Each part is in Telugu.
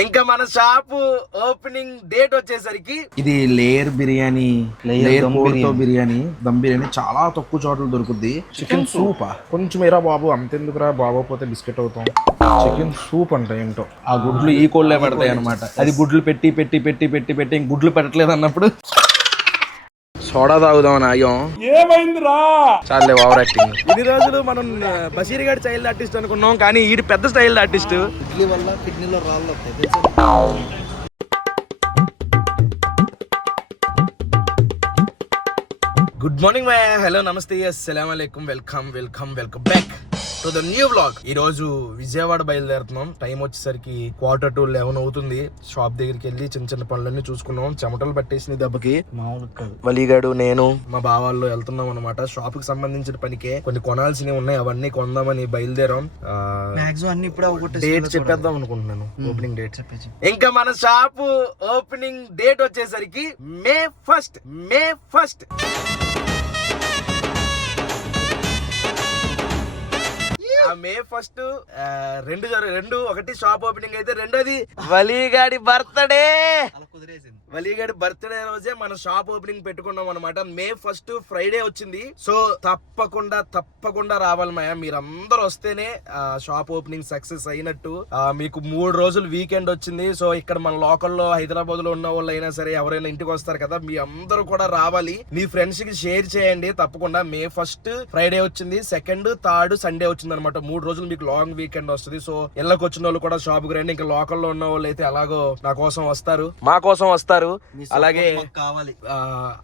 ఇంకా మన షాప్ ఓపెనింగ్ డేట్ వచ్చేసరికి ఇది లేయర్ బిర్యానీ, లేయర్ బిర్యానీ, దమ్ బిర్యానీ చాలా తక్కువ చోట్ల దొరుకుద్ది. చికెన్ సూప్ కొంచెం ఏరా బాబు, అంతెందుకురా బాగోపోతే బిస్కెట్ అవుతాం. చికెన్ సూప్ అంటే ఏంటో ఆ గుడ్లు ఈ కోళ్ళే పెడతాయి అనమాట. అది గుడ్లు పెట్టి పెట్టి పెట్టి పెట్టి పెట్టి గుడ్లు పెట్టట్లేదు అన్నప్పుడు సోడా తాగుదామని ఆగాం. ఏమైందిరా చాలే ఓవర్ యాక్టింగ్. ఇన్ని రోజులు మనం బషీర్ గారి చైల్డ్ ఆర్టిస్ట్ అనుకున్నాం, కానీ ఈడు పెద్ద స్టైల్ ఆర్టిస్ట్. ఇడ్లీ వల్ల కిడ్నీలో రాళ్ళు వస్తాయి. గుడ్ మార్నింగ్ మై హలో నమస్తే అస్సలాం అలైకుం, welcome back to the new vlog. ఈ రోజు విజయవాడ బయలుదేరుతున్నాం. టైం వచ్చేసరికి 11:45 అవుతుంది. షాప్ దగ్గరికి వెళ్ళి చిన్న చిన్న పనులన్నీ చూసుకున్నాం. చెమటలు పట్టేసిన దెబ్బకి వలీగాడు నేను మా బావాళ్ళు వెళ్తున్నాం అనమాట. షాప్ కి సంబంధించిన పనికే కొన్ని కొనాల్సినవి ఉన్నాయి, అవన్నీ కొందామని బయలుదేరాం. డేట్ చెప్పేద్దాం అనుకుంటున్నాను, ఓపెనింగ్ డేట్. ఇంకా మన షాప్ ఓపెనింగ్ డేట్ వచ్చేసరికి మే 1st. మే 1 రెండు ఒకటి షాప్ ఓపెనింగ్ అయితే, రెండోది వలీగాడి బర్త్డే. వలీగాడి బర్త్డే రోజే మన షాప్ ఓపెనింగ్ పెట్టుకున్నాం అనమాట. మే 1 ఫ్రైడే వచ్చింది. సో తప్పకుండా రావాలి మాయా, మీరందరూ వస్తేనే షాప్ ఓపెనింగ్ సక్సెస్ అయినట్టు. మీకు 3 రోజులు వీకెండ్ వచ్చింది. సో ఇక్కడ మన లోకల్లో హైదరాబాద్ లో ఉన్న వాళ్ళు అయినా సరే ఎవరైనా ఇంటికి వస్తారు కదా, మీ అందరూ కూడా రావాలి. మీ ఫ్రెండ్స్ కి షేర్ చేయండి తప్పకుండా. మే 1 ఫ్రైడే వచ్చింది, 2nd, 3rd సండే వచ్చింది అనమాట. 3 రోజులు మీకు లాంగ్ వీకెండ్ వస్తుంది. సో ఇళ్ళకి వచ్చిన వాళ్ళు కూడా షాప్ కి రండి. ఇంకా లోకల్లో ఉన్న వాళ్ళు అయితే అలాగో నా కోసం వస్తారు, మా కోసం వస్తారు. అలాగే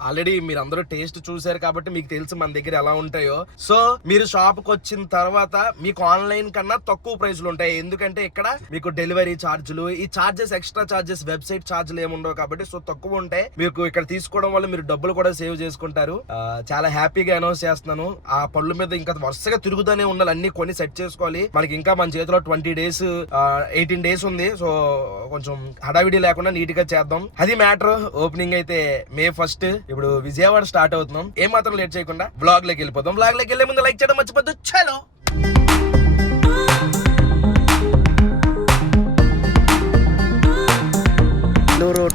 ఆల్రెడీ మీరు అందరూ టేస్ట్ చూసారు కాబట్టి మీకు తెలుసు మన దగ్గర ఎలా ఉంటాయో. సో మీరు షాప్ కి వచ్చిన తర్వాత మీకు ఆన్లైన్ కన్నా తక్కువ ప్రైస్లు ఉంటాయి. ఎందుకంటే ఇక్కడ మీకు డెలివరీ ఛార్జీలు, ఈ ఛార్జెస్ ఎక్స్ట్రా ఛార్జెస్, వెబ్సైట్ ఛార్జీలు ఏముండవు కాబట్టి సో తక్కువ ఉంటాయి. మీకు ఇక్కడ తీసుకోవడం వల్ల మీరు డబ్బులు కూడా సేవ్ చేసుకుంటారు. చాలా హ్యాపీగా అనౌన్స్ చేస్తున్నాను. ఆ పళ్ళు మీద ఇంకా వరుసగా తిరుగుతూనే ఉండాలి, అన్ని కొన్ని సెట్ చేసుకోవాలి. మనకి ఇంకా మన చేతిలో 20 days 18 days ఉంది. సో కొంచెం హడావిడి లేకుండా నీట్ గా చేద్దాం. అది మ్యాటర్. ఓపెనింగ్ అయితే మే 1. ఇప్పుడు విజయవాడ స్టార్ట్ అవుతున్నాం. ఏం మాత్రం లేట్ చేయకుండా బ్లాగ్ లోకి వెళ్ళిపోతాం. బ్లాగ్ లోకి వెళ్ళే ముందు లైక్ చేయడం మర్చిపోద్దు. చలో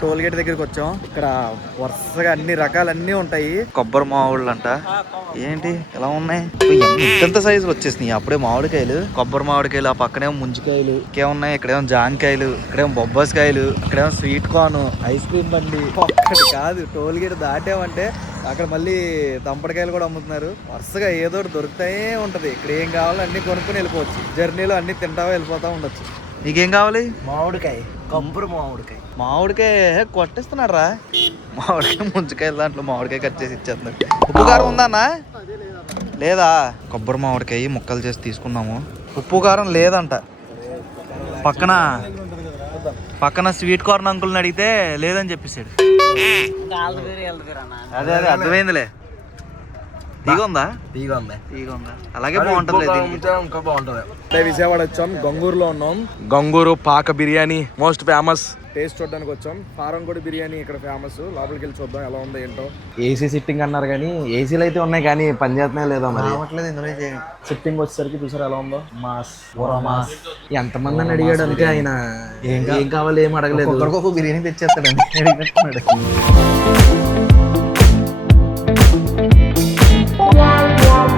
టోల్ గేట్ దగ్గరికి వచ్చాం. ఇక్కడ వరుసగా అన్ని రకాలన్నీ ఉంటాయి. కొబ్బరి మామిళ్ళు అంట, ఏంటి ఎలా ఉన్నాయి, ఎంత సైజులు వచ్చేసినాయి. అప్పుడే మామిడికాయలు, కొబ్బరి మామిడికాయలు, ఆ పక్కనేమో ముంజికాయలు, ఇంకేమున్నాయి, ఇక్కడేమో జాంకాయలు, ఇక్కడేమో బొబ్బాస్కాయలు, ఇక్కడేమో స్వీట్ కార్న్, ఐస్ క్రీమ్ బండి. ఒక్కటి కాదు, టోల్ గేట్ దాటామంటే అక్కడ మళ్ళీ దంపడికాయలు కూడా అమ్ముతున్నారు. వరుసగా ఏదో దొరుకుతానే ఉంటది. ఇక్కడ ఏం కావాలో అన్ని కొనుక్కుని వెళ్ళిపోవచ్చు. జర్నీలో అన్ని తింటా వెళ్ళిపోతా ఉండొచ్చు. నీకేం కావాలి? మామిడికాయ, కొబ్బరి మామిడికాయ కొట్టేస్తున్నాడు రా. మామిడికాయ ముంచుకాయలు, దాంట్లో మామిడికాయ కట్ చేసి ఇచ్చేస్తున్నారు. ఉప్పు కారం ఉందా అన్న? లేదా? కొబ్బరి మామిడికాయ ముక్కలు చేసి తీసుకున్నాము. ఉప్పు కారం లేదంట. పక్కన స్వీట్ కార్న్ అంకుల్ని అడిగితే లేదని చెప్పేసాడు. అదే అర్థమైందిలే. తీగ ఉందా? అలాగే బాగుంటది, ఇంకా బాగుంటది. విజయవాడ వచ్చాం, గంగూరులో ఉన్నాం. గంగూరు పాక బిర్యానీ మోస్ట్ ఫేమస్. టేస్ట్ చూడడానికి వచ్చాం. ఫారంకోడి బిర్యానీ ఇక్కడ ఫేమస్. లోపలికి వెళ్ళి చూద్దాం ఎలా ఉందో ఏంటో. ఏసీ సిట్టింగ్ అన్నారు కానీ ఏసీలు అయితే ఉన్నాయి కానీ పని చేస్తున్నాయి లేదా మరి. సిట్టింగ్ వచ్చేసరికి చూసారు ఎలా ఉందో. మాస్ ఎంతమంది అని అడిగాడు అంతే. ఆయన ఏం కావాలి ఏం అడగలేదు. ఒక్కొక్క బిర్యానీ తెచ్చేస్తాడండి.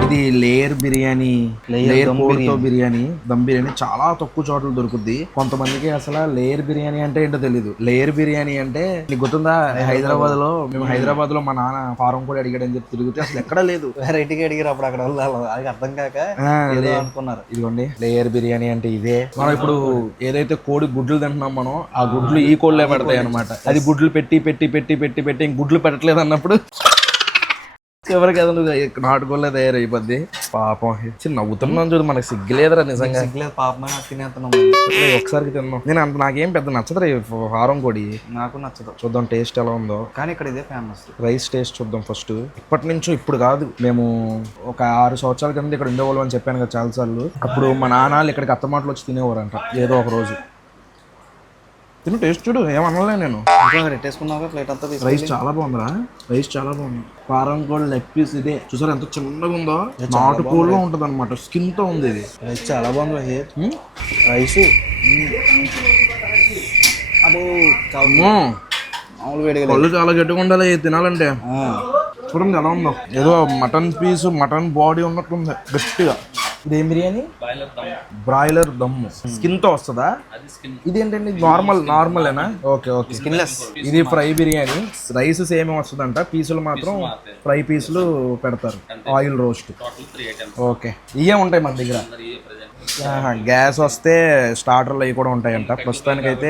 ఇది లేయర్ బిర్యానీ, లేయర్ బిర్యానీ, దమ్ బిర్యానీ చాలా తక్కువ చోట్ల దొరుకుద్ది. కొంతమందికి అసలు లేయర్ బిర్యానీ అంటే ఏంటో తెలీదు. లేయర్ బిర్యానీ అంటే నీకు గుర్తుందా, హైదరాబాద్ లో మా నాన్న ఫారం కూడా అడిగాడని చెప్పి తిరిగితే అసలు ఎక్కడ లేదు. వెరైటీగా అడిగారు అప్పుడు అక్కడ అది అర్థం కాక అనుకున్నారు. ఇదిగోండి లేయర్ బిర్యానీ అంటే ఇదే. మనం ఇప్పుడు ఏదైతే కోడి గుడ్లు తింటున్నాం మనం, ఆ గుడ్లు ఈ కోళ్ళే పెడతాయి అనమాట. అది గుడ్లు పెట్టి పెట్టి పెట్టి పెట్టి పెట్టి గుడ్లు పెట్టట్లేదు అన్నప్పుడు ఎవరికి అది నాటుకోలే తయారైపోద్ది. పాపం నవ్వుతున్నాం చూడు, మనకి సిగ్గులేదురా నిజంగా. పాపం తినేస్తున్నాం. ఒకసారికి తిన్నాం. నాకేం పెద్ద నచ్చదు ఫారం కోడి, నాకు నచ్చదు. చూద్దాం టేస్ట్ ఎలా ఉందో. కానీ ఇక్కడ ఇదే ఫేమస్. రైస్ టేస్ట్ చూద్దాం ఫస్ట్. ఇప్పటి నుంచో ఇప్పుడు కాదు, మేము ఒక 6 సంవత్సరాల కింద ఇక్కడ ఉండేవాళ్ళం అని చెప్పాను కదా చాలా సార్లు. అప్పుడు మా నాన్నలు ఇక్కడికి అత్తమాటలు వచ్చి తినేవారంట ఏదో ఒక రోజు. తిను టేస్ట్ చూడు, ఏమనలే నేను. ప్లేట్ అంతా రైస్ చాలా బాగుందిరా, రైస్ చాలా బాగుంది. ఫారం కోడి లెగ్ పీస్ ఇదే చూసారు ఎంత చిన్నగా ఉందో. నాటుకోళ్ళలో ఉంటది అనమాట, స్కిన్ తో ఉంది ఇది. రైస్ చాలా బాగుంది. రైస్ మామూలు వేడిగా పళ్ళు చాలా గట్టిగా ఉండాలి తినాలంటే. చూడండి ఎలా ఉందో, ఏదో మటన్ పీస్ మటన్ బాడీ ఉన్నట్టుంది గట్టిగా. ఇదేం బిర్యానీ? బ్రాయిలర్ దమ్ము. స్కిన్ తో వస్తుందా? ఇదేంటండి నార్మలేనా? Okay okay. స్కిన్లెస్. ఇది ఫ్రై బిర్యానీ. రైస్ సేమ్ వస్తుందంట, పీసులు మాత్రం ఫ్రై పీసులు పెడతారు. Oil roast. ఓకే, ఇవే ఉంటాయి మన దగ్గర. గ్యాస్ వస్తే స్టార్టర్లు అవి కూడా ఉంటాయంట. ప్రస్తుతానికైతే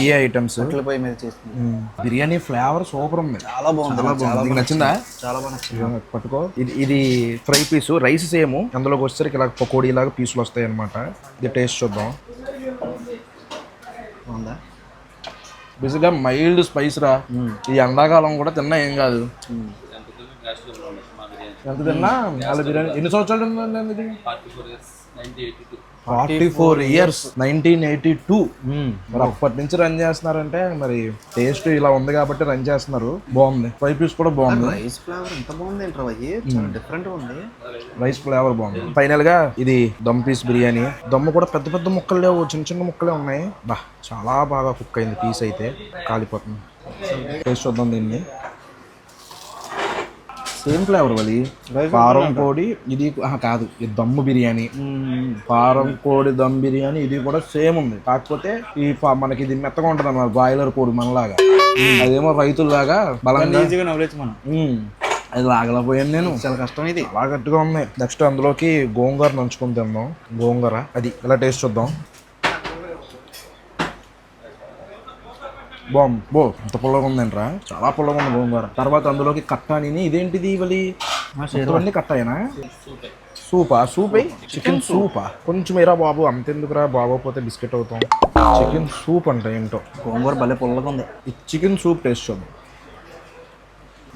ఈ ఐటమ్స్. పొయ్యి మీద చేస్తుంది. బిర్యానీ ఫ్లేవర్ సూపర్ ఉంది, చాలా బాగుంది. నీకు నచ్చిందా? చాలా బాగా నచ్చింది. పట్టుకో. ఇది ఫ్రై పీసు, రైస్ సేమ్, అందులోకి వచ్చేసరికి ఇలా పకోడీ లాగా పీసులు వస్తాయి అనమాట. ఇది టేస్ట్ చూద్దాం. బాగుందా? బేసిక్గా మైల్డ్ స్పైస్ రా. ఈ ఎండాకాలం కూడా తిన్నా ఏం కాదు. ఎంత తిన్నా వాళ్ళ బిర్యానీ. ఎన్ని సంవత్సరాలు ఉందండి ఇది? 44 years, 1982. మరి అప్పటి నుంచి రన్ చేస్తున్నారంటే మరి టేస్ట్ ఇలా ఉంది కాబట్టి రన్ చేస్తున్నారు. బాగుంది, ఫ్రై పీస్ కూడా బాగుంది. రైస్ ఫ్లేవర్ ఎంత బాగుంది ఏంట్రా భయ్యి, చాలా డిఫరెంట్ ఉంది. రైస్ ఫ్లేవర్ బాగుంది. ఫైనల్ గా ఇది దమ్ పీస్ బిర్యానీ. దమ్ము కూడా పెద్ద పెద్ద ముక్కలు లేవు, చిన్న చిన్న ముక్కలే ఉన్నాయి. బా చాలా బాగా కుక్ అయింది. పీస్ అయితే కాలిపోతుంది. టేస్ట్ చూద్దాం దీన్ని. సేమ్ ఫ్లేవర్ వలి. కారం కోడి ఇది కాదు, ఇది దమ్ము బిర్యానీ. కారం కోడి దమ్ బిర్యానీ ఇది కూడా సేమ్ ఉంది. కాకపోతే ఈ మనకి ఇది మెత్తగా ఉంటుంది అన్నమాట, బాయిలర్ కోడి మనలాగా. అదేమో రైతుల్లాగా బలంగా అది లాగలేకపోయాను నేను. చాలా కష్టం, ఇది బాగా గట్టిగా ఉంది. నెక్స్ట్ అందులోకి గోంగూర నంచుకొని తిందాం. గోంగూర అది ఇలా టేస్ట్ చూద్దాం. బాగుంది. ఇంత పుల్లగా ఉందంట్రా, చాలా పుల్లగా ఉంది గోంగూర. తర్వాత అందులోకి కట్టాని. ఇదేంటిది ఇవలి? అన్ని కట్టాయనా? సూపా? సూప్ చికెన్ సూపా? కొంచెం ఏరా బాబు, అంతెందుకురా బాబు, పోతే బిస్కెట్ అవుతాం. చికెన్ సూప్ అంట ఏంటో. గోంగూర భలే పుల్లగా ఉంది. ఈ చికెన్ సూప్ టేస్ట్ చూద్దాం.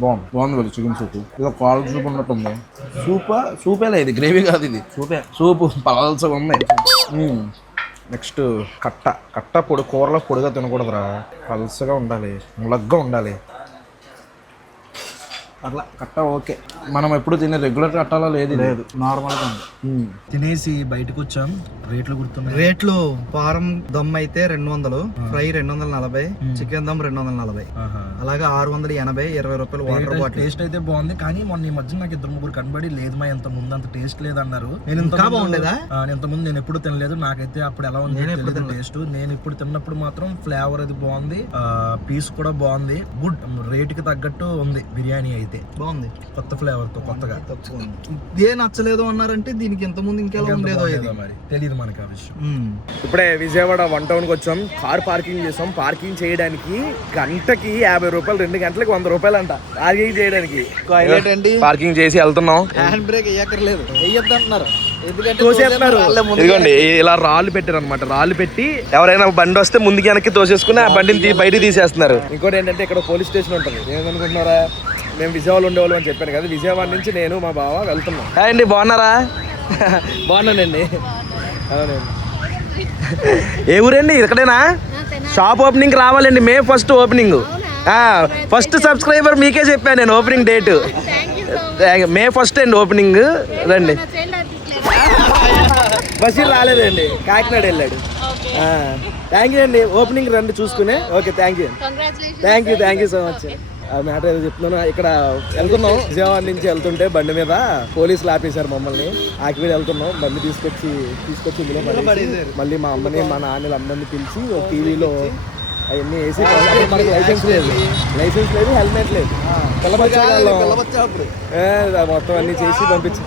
బాగుంది వాళ్ళు చికెన్ సూప్. ఇదో కాల్ సూప్ ఉన్నట్టుంది. సూపేలా ఇది, గ్రేవీ కాదు ఇది. సూపు పలసగా ఉంది. నెక్స్ట్ కట్ట పొడి. కూరలో పొడిగా తినకూడదురా, పల్సగా ఉండాలి, ములగ్గా ఉండాలి. అట్లా కట్ట ఓకే. మనం ఎప్పుడు తినే రెగ్యులర్ కట్టాలో లేదు, నార్మల్గా ఉంది. తినేసి బయటకు వచ్చాం. రేట్లు గుర్తున్నాయి. రేట్లు ఫారం దమ్ అయితే 200, ఫ్రై 240, చికెన్ దమ్ 240, అలాగే 680, 20 రూపాయలు వాటర్ బాటిల్. టేస్ట్ అయితే బాగుంది, కానీ మొన్న ఈ మధ్య నాకు 2-3 కనబడి లేదు మా ఎంత ముందు అంత టేస్ట్ లేదన్నారు. నేను ఇంకా బాగుండేదా? ఇంతకుముందు నేను ఎప్పుడు తినలేదు, నాకైతే అప్పుడు ఎలా ఉంది టేస్ట్. నేను ఇప్పుడు తిన్నప్పుడు మాత్రం ఫ్లేవర్ అది బాగుంది, పీస్ కూడా బాగుంది. గుడ్ రేట్ కి తగ్గట్టు ఉంది బిర్యానీ అయితే. బాగుంది, కొత్త ఫ్లేవర్ తో కొత్తగా. ఇదే నచ్చలేదు అన్నారంటే దీనికి ఎంత ముందు ఇంకెలా ఉండేదో మరి తెలియదు మనకి ఆ విషయం. ఇప్పుడే విజయవాడ 1 టౌన్ కి వచ్చాం. కార్ పార్కింగ్ చేసాం. పార్కింగ్ చేయడానికి గంటకి 50 రూపాయలు, 2 గంటలకి 100 రూపాయలు అంట పార్కింగ్ చేయడానికి. పార్కింగ్ చేసి వెళ్తున్నాం. హ్యాండ్ బ్రేక్ వేయక్కర్లేదు, వేయొద్దు అంటున్నారు. ఇదిగోండి ఇలా రాళ్ళు పెట్టారు అనమాట. రాళ్ళు పెట్టి ఎవరైనా బండి వస్తే ముందుకి వెనక్కి తోసేసుకుని ఆ బండిని బయట తీసేస్తున్నారు. ఇంకోటి ఏంటంటే ఇక్కడ పోలీస్ స్టేషన్ ఉంటుంది. ఏమనుకుంటున్నారా, మేము విజయవాడ ఉండేవాళ్ళు అని చెప్పాను కదా, విజయవాడ నుంచి నేను మా బావ వెళ్తున్నాం. హాయ్ అండి, బాగున్నారా? బాగున్నానండి. అవునండి. ఏ ఊరండి? ఇక్కడేనా? షాప్ ఓపెనింగ్ రావాలండి, May 1st opening. First subscriber మీకే చెప్పాను నేను ఓపెనింగ్ డేట్. May 1st అండి ఓపెనింగ్. రండి. బస్సు రాలేదండి, కాకినాడ వెళ్ళాడు. థ్యాంక్ యూ అండి, ఓపెనింగ్ రండి చూసుకునే. Okay, thank you so much. ఆ మ్యాటర్ ఏదో చెప్తున్నాను. ఇక్కడ వెళ్తున్నాం, విజయవాడ నుంచి వెళ్తుంటే బండి మీద పోలీసులు ఆపేశారు మమ్మల్ని. ఆకివీడు వెళ్తున్నాం, బండి తీసుకొచ్చి ఇందులో పడేసి మళ్ళీ మా అమ్మని మా నాన్నలు అందరినీ పిలిచి టీవీలో అవన్నీ వేసి, మనకి లైసెన్స్ లేదు, హెల్మెట్ లేదు, మొత్తం అన్ని చేసి పంపించి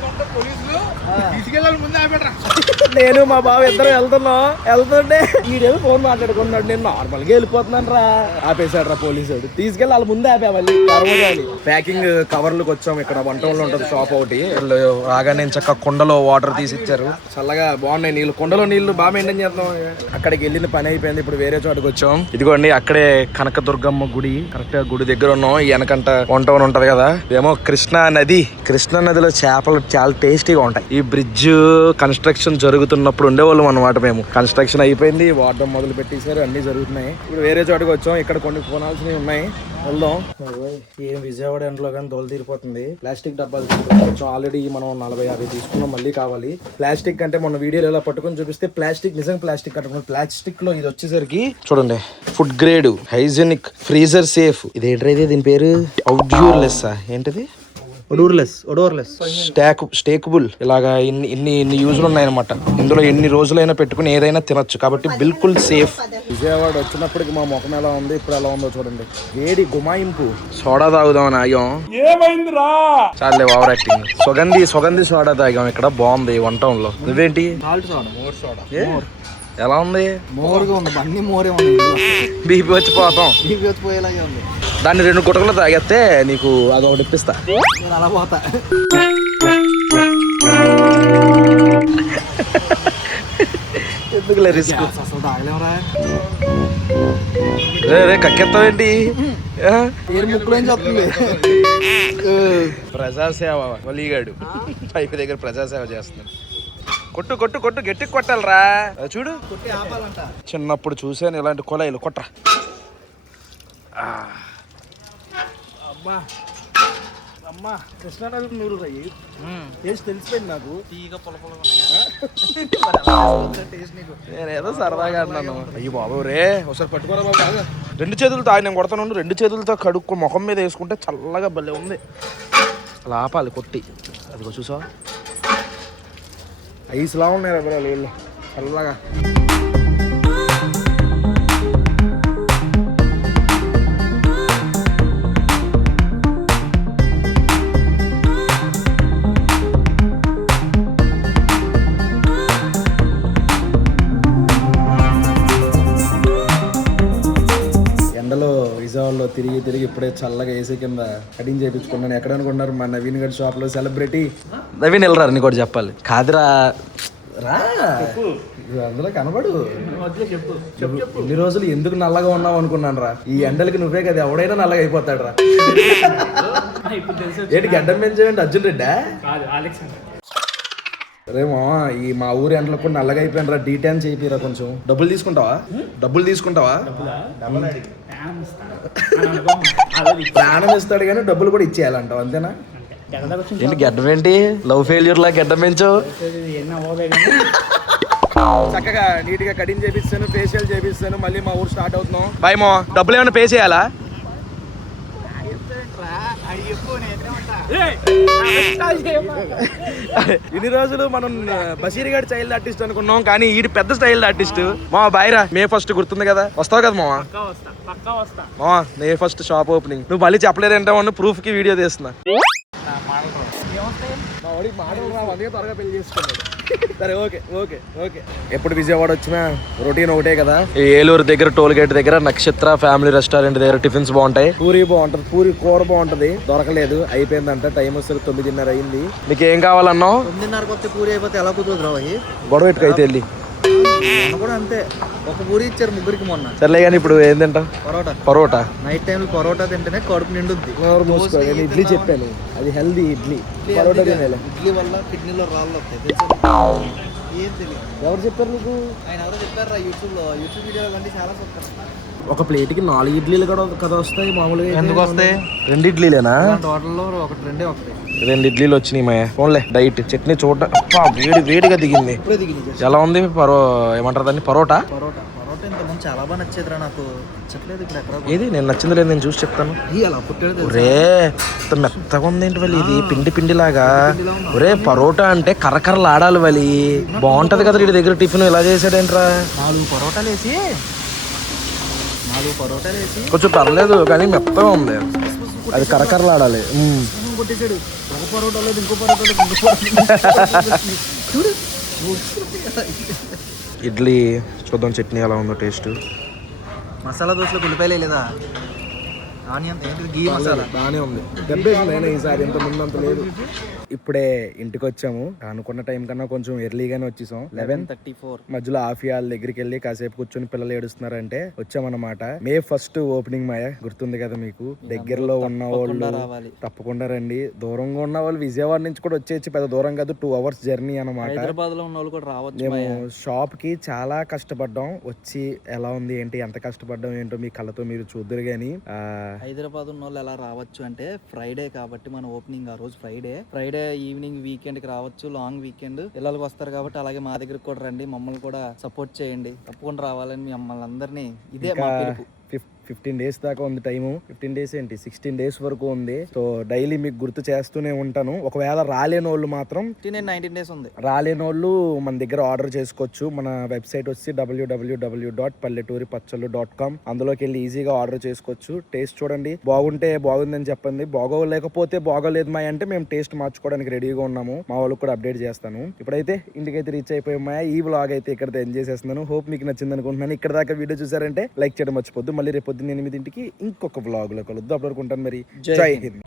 నేను మా బావ ఇద్దరు వెళ్తుంటే వీడేమో ఫోన్ మాట్లాడుకున్నాడు. నేను నార్మల్ గా వెళ్ళిపోతున్నాను రా, ఆపేశాడు రా పోలీసుడు. తీసుకెళ్ళి వాళ్ళ ముందే ఆపా. మళ్ళీ ప్యాకింగ్ కవర్లకు వచ్చాం. ఇక్కడ 1 టౌన్ లో ఉంటుంది షాప్ ఒకటి. రాగానే చక్క కుండలో వాటర్ తీసి ఇచ్చారు, చల్లగా బాగున్నాయి నీళ్ళు. కుండలో నీళ్లు బాగా మెయింటైన్ చేద్దాం. అక్కడికి వెళ్ళిన పని అయిపోయింది, ఇప్పుడు వేరే చోటుకి వచ్చాం. ఇదిగోండి అక్కడే కనకదుర్గమ్మ గుడి. కరెక్ట్ గా గుడి దగ్గర ఉన్నాం. ఈ వెనకంట 1 టౌన్ ఉంటది కదా, ఏమో కృష్ణా నది. కృష్ణా నదిలో చేపలు చాలా టేస్టీగా ఉంటాయి. ఈ బ్రిడ్జ్ కన్స్ట్రక్షన్ జరుగుతున్నప్పుడు ఉండేవాళ్ళం అన్నమాట మేము. కన్స్ట్రక్షన్ అయిపోయింది, వాడడం మొదలు పెట్టేశారు, అన్ని జరుగుతున్నాయి. ఇప్పుడు వేరే చోటుకి వచ్చాం, ఇక్కడ కొన్ని కొనాల్సినవి ఉన్నాయి, వెళ్దాం. ఏం విజయవాడ ఎండలో కానీ తోలు తీరిపోతుంది. ప్లాస్టిక్ డబ్బాలు కొంచెం ఆల్రెడీ మనం 40-50 తీసుకున్నాం, మళ్ళీ కావాలి. ప్లాస్టిక్ అంటే మన వీడియోలో ఎలా పట్టుకొని చూపిస్తే ప్లాస్టిక్ నిజంగా ప్లాస్టిక్ అంటే ప్లాస్టిక్ లో ఇది వచ్చేసరికి చూడండి, food grade, hygienic, freezer safe. ఇదేంటి దీని పేరు? అవుట్డ్యూర్లెస్ ఏంటిది? ఒడోర్లెస్ స్టేకబుల్. ఇలాగా ఇన్ని యూజ్లు ఉన్నాయన్నమాట. ఇందులో ఎన్ని రోజులైనా పెట్టుకుని ఏదైనా తినొచ్చు, కాబట్టి బిల్కుల్ సేఫ్. విజయవాడ వచ్చినప్పటికి మా ముఖం ఎలా ఉంది, ఇప్పుడు ఎలా ఉందో చూడండి. వేడి గుమాయింపు. సోడా తాగుదామని ఆగాం, ఏమైందిరా చాలే ఓవర్ యాక్టింగ్. సుగంధి సోడా తాగాం ఇక్కడ, బాగుంది వన్ టౌన్ లో. నువ్వేంటి? ఎలా ఉంది? మోరుగా ఉంది, అన్ని మోరే ఉంది. బీపీ వచ్చిపోతాం, బీపీ వచ్చిపోయేలాగే ఉంది. దాన్ని 2 గుటకలు తాగేస్తే నీకు అదొకటి ఇప్పిస్తా. నేను అలా పోతా. ఎందుకులే రిస్క్. అసలు తాగలేమరా, రే కక్కెత్తావేంటి? ముక్కులేం చెప్తుంది. ప్రజాసేవ వలీగాడు పైపు దగ్గర ప్రజాసేవ చేస్తున్నాడు. కొట్టు కొట్టు కొట్టు, గట్టికి కొట్టాలరా. చూడు, చిన్నప్పుడు చూసాను ఇలాంటి కొలాయిలు. కొట్రా. అమ్మా అమ్మా, కృష్ణానగర్ నూరు రయ్యి టేస్ట్ తెలిసిపోయింది నాకు. నేనేదో సరదాగా అన్నాను. అయ్యి బాబు రే, ఒకసారి పట్టుకోరా బాబు. 2 చేతులతో తాగి, నేను కొడతాను. 2 చేతులతో కడుక్కో, ముఖం మీద వేసుకుంటే చల్లగా భలే ఉంది. అలా ఆపాలి కొట్టి. అదిగో చూసావా, ఐస్లా ఉన్నాయి రా నీళ్ళు చల్లగా. ఎండలో విజయవాడలో తిరిగి ఇప్పుడే చల్లగా ఏసీ కింద కటింగ్ చేయించుకున్నాను. ఎక్కడ అనుకుంటున్నారు? మా నవీన్ గడ్ షాప్ లో సెలబ్రిటీ. నవీన్ వెళ్ళరారు, నీకు కూడా చెప్పాలి. కాదురా రా, అందులో కనబడు. ఇన్ని రోజులు ఎందుకు నల్లగా ఉన్నావు అనుకున్నాను రా. ఈ ఎండలకి నువ్వే కదా, ఎవడైనా నల్లగా అయిపోతాడు రా. ఏంటి గడ్డం పెంచేయండి? అర్జున్ రెడ్డా? అరే మామ, ఈ మా ఊరి ఎండలకు కూడా నల్లగా అయిపోయాను రా. డీటాన్ చేయిరా కొంచెం. డబ్బులు తీసుకుంటావా? ప్రాణం ఇస్తాడు కానీ డబ్బులు కూడా ఇచ్చేయాలంటావు, అంతేనా? ఏంటి గడ్డం ఏంటి? లవ్ ఫెయిల్యూర్ లా గడ్డం పెంచు. చక్కగా నీట్ గా కటింగ్ చేపిస్తాను, ఫేషియల్ చేపిస్తాను. మళ్ళీ మా ఊరు స్టార్ట్ అవుతున్నాం. బాయ్ మో, డబ్బులు ఏమైనా పే చేయాలా? ఇన్ని రోజులు మనం బషీర్ గారి చైల్డ్ ఆర్టిస్ట్ అనుకున్నాం, కానీ ఈ పెద్ద స్టైల్ ఆర్టిస్ట్. మా బాయ్రా, May 1 గుర్తుంది కదా, వస్తావు కదా మావా? మావా, May 1 షాప్ ఓపెనింగ్. నువ్వు మళ్ళీ చెప్పలేదంటే ప్రూఫ్ కి వీడియో తీస్తున్నా. త్వరగా పెళ్లి చేసుకున్నాడు. సరే, ఓకే. ఎప్పుడు విజయవాడ వచ్చినా రొటీన్ ఒకటే కదా. ఏలూరు దగ్గర టోల్ గేట్ దగ్గర నక్షత్ర ఫ్యామిలీ రెస్టారెంట్ దగ్గర టిఫిన్స్ బాగుంటాయి. పూరి బాగుంటది, పూరి కూర బాగుంటది. దొరకలేదు, అయిపోయిందంట. టైం వస్తుంది 9:30 అయింది. నీకు ఏం కావాలన్నావు? 9:30 వస్తే పూరి అయిపోతే ఎలా కుదురుతుంది రా? గొడవ పెట్టుకైతే వెళ్ళి కూడా అంతే. ఒక పూరి ఇచ్చారు ముగ్గురికి మొన్న. సర్లే కానీ ఇప్పుడు ఏం తింటావు? పరోటా. నైట్ టైంలో పరోటా తింటేనే కడుపు నిండుద్ది. ఇడ్లీ చెప్పాను, అది హెల్దీ ఇడ్లీ. పరోటా తినాలి. ఇడ్లీ వల్ల కిడ్నీలో రాళ్ళు వస్తాయి. ఏం తెలియదు. ఎవరు చెప్పారు నీకు? ఆయన ఎవరో చెప్పారు యూట్యూబ్ వీడియోలు అన్నీ చాలా చూస్తారు. ఒక ప్లేట్కి 4 ఇడ్లీలు కూడా కదా వస్తాయి మామూలుగా. ఎందుకు వస్తాయి? 2 ఇడ్లీలేనా? టోటల్లో 1-2 వస్తాయి. 2 ఇడ్లీలు వచ్చినాయి మా ఫోన్లే. డైట్ చట్నీ చూడ వేడిగా దిగింది. ఎలా ఉంది? ఏమంటారు దాన్ని? పరోటా ఇంతకుముందు చాలా బాగా నచ్చేదిరా నాకు. నచ్చట్లేదు ఇప్పుడు ఎక్కడ. ఏది నేను నచ్చింది లేదు, నేను చూసి చెప్తాను. ఒరే ఇంత మెత్తగా ఉంది ఏంటి వాళ్ళు? ఇది పిండి లాగా. ఒరే పరోటా అంటే కరకరలు ఆడాలి వలి. బాగుంటది కదా వీడి దగ్గర టిఫిన్. ఇలా చేసాడేంట్రా? 4 పరోటాలు వేసి కొంచెం పర్లేదు కానీ మెత్తగా ఉంది. అది కరకరలు ఆడాలి. కొట్టేశాడు. ఒక పరోటాలో ఇంకో పరోటాలో చూడు. ఇడ్లీ చూద్దాం, చట్నీ ఎలా ఉందో టేస్ట్. మసాలా దోశలో ఉల్లిపాయలే లేదా? ఆనియన్ ఏంటి గీ మసాలా. బాగానే ఉంది. దెబ్బేసింది అయినా ఈసారి ఎంత ముందంత లేదు. ఇప్పుడే ఇంటికి వచ్చాము. అనుకున్న టైం కన్నా కొంచెం ఎర్లీగానే వచ్చేసాం. 11:34. మధ్యలో ఆఫియా వాళ్ళ దగ్గరికి వెళ్ళి కాసేపు కూర్చొని పిల్లలు ఏడుస్తున్నారంటే వచ్చామన్నమాట. మే 1st ఓపెనింగ్ మాయ గుర్తుంది కదా మీకు. దగ్గరలో ఉన్న వాళ్ళు రావాలి. తప్పకుండా రండి. దూరంగా ఉన్న వాళ్ళు విజయవాడ నుంచి కూడా వచ్చేసి పెద్ద దూరం కాదు, 2 hours జర్నీ అన్నమాట. హైదరాబాద్ లో ఉన్న వాళ్ళు కూడా రావచ్చు. మేము షాప్ కి చాలా కష్టపడ్డాం. వచ్చి ఎలా ఉంది ఏంటి, ఎంత కష్టపడ్డాం ఏంటో మీ కళ్ళతో మీరు చూద్దరు గాని. హైదరాబాద్ ఉన్న వాళ్ళు ఎలా రావచ్చు అంటే ఫ్రైడే కాబట్టి మన ఓపెనింగ్ ఆ రోజు ఫ్రైడే ఈవినింగ్ వీకెండ్ కి రావచ్చు. లాంగ్ వీకెండ్ పిల్లలకి వస్తారు కాబట్టి అలాగే మా దగ్గరికి కూడా రండి. మమ్మల్ని కూడా సపోర్ట్ చేయండి. తప్పకుండా రావాలని మీ మమ్మల్ని అందరినీ ఇదే మా పిలుపు. 15 days దాకా ఉంది టైము. 15 days ఏంటి 16 days వరకు ఉంది. సో డైలీ మీకు గుర్తు చేస్తూనే ఉంటాను. ఒకవేళ రాలేని వాళ్ళు మాత్రం 19 days ఉంది. రాలేని వాళ్ళు మన దగ్గర ఆర్డర్ చేసుకోవచ్చు. మన వెబ్సైట్ వచ్చి www.palletturipachchalu.com. అందులోకి వెళ్ళి ఈజీగా ఆర్డర్ చేసుకోవచ్చు. టేస్ట్ చూడండి, బాగుంటే బాగుందని చెప్పండి, బాగోలేకపోతే బాగోలేదు మా అంటే మేము టేస్ట్ మార్చుకోవడానికి రెడీగా ఉన్నాము. మా వాళ్ళకి కూడా అప్డేట్ చేస్తాను. ఇప్పుడైతే ఇంటికైతే రీచ్ అయిపోయాం మాయా. ఈ వ్లాగ్ అయితే ఇక్కడ ఎంజాయ్ చేస్తున్నాను. హోప్ మీకు నచ్చింది అనుకుంటున్నాను. ఇక్కడ దాకా వీడియో చూసారంటే లైక్ చేయడం మర్చిపోద్దు. మళ్ళీ రేపు పొద్దున్న 8 ఇంకొక వ్లాగ్ లో కలుద్దాం. అప్పుడు అనుకుంటాను మరి. జై హింద్.